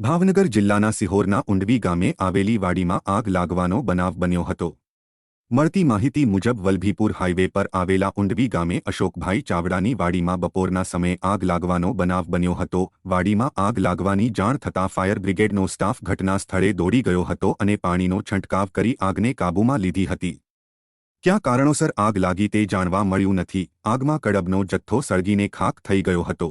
ભાવનગર જિલ્લાના સિહોરના ઉંડવી ગામે આવેલી વાડીમાં આગ લાગવાનો બનાવ બન્યો હતો। મળતી માહિતી મુજબ વલભીપુર હાઈવે પર આવેલા ઉંડવી ગામે અશોકભાઈ ચાવડાની વાડીમાં બપોરના સમયે આગ લાગવાનો બનાવ બન્યો હતો। વાડીમાં આગ લાગવાની જાણ થતાં ફાયર બ્રિગેડનો સ્ટાફ ઘટના સ્થળે દોડી ગયો હતો અને પાણીનો છંટકાવ કરી આગને કાબૂમાં લીધી હતી। ક્યાં કારણોસર આગ લાગી તે જાણવા મળ્યું નથી। આગમાં કડબનો જથ્થો સળગીને ખાખ થઈ ગયો હતો।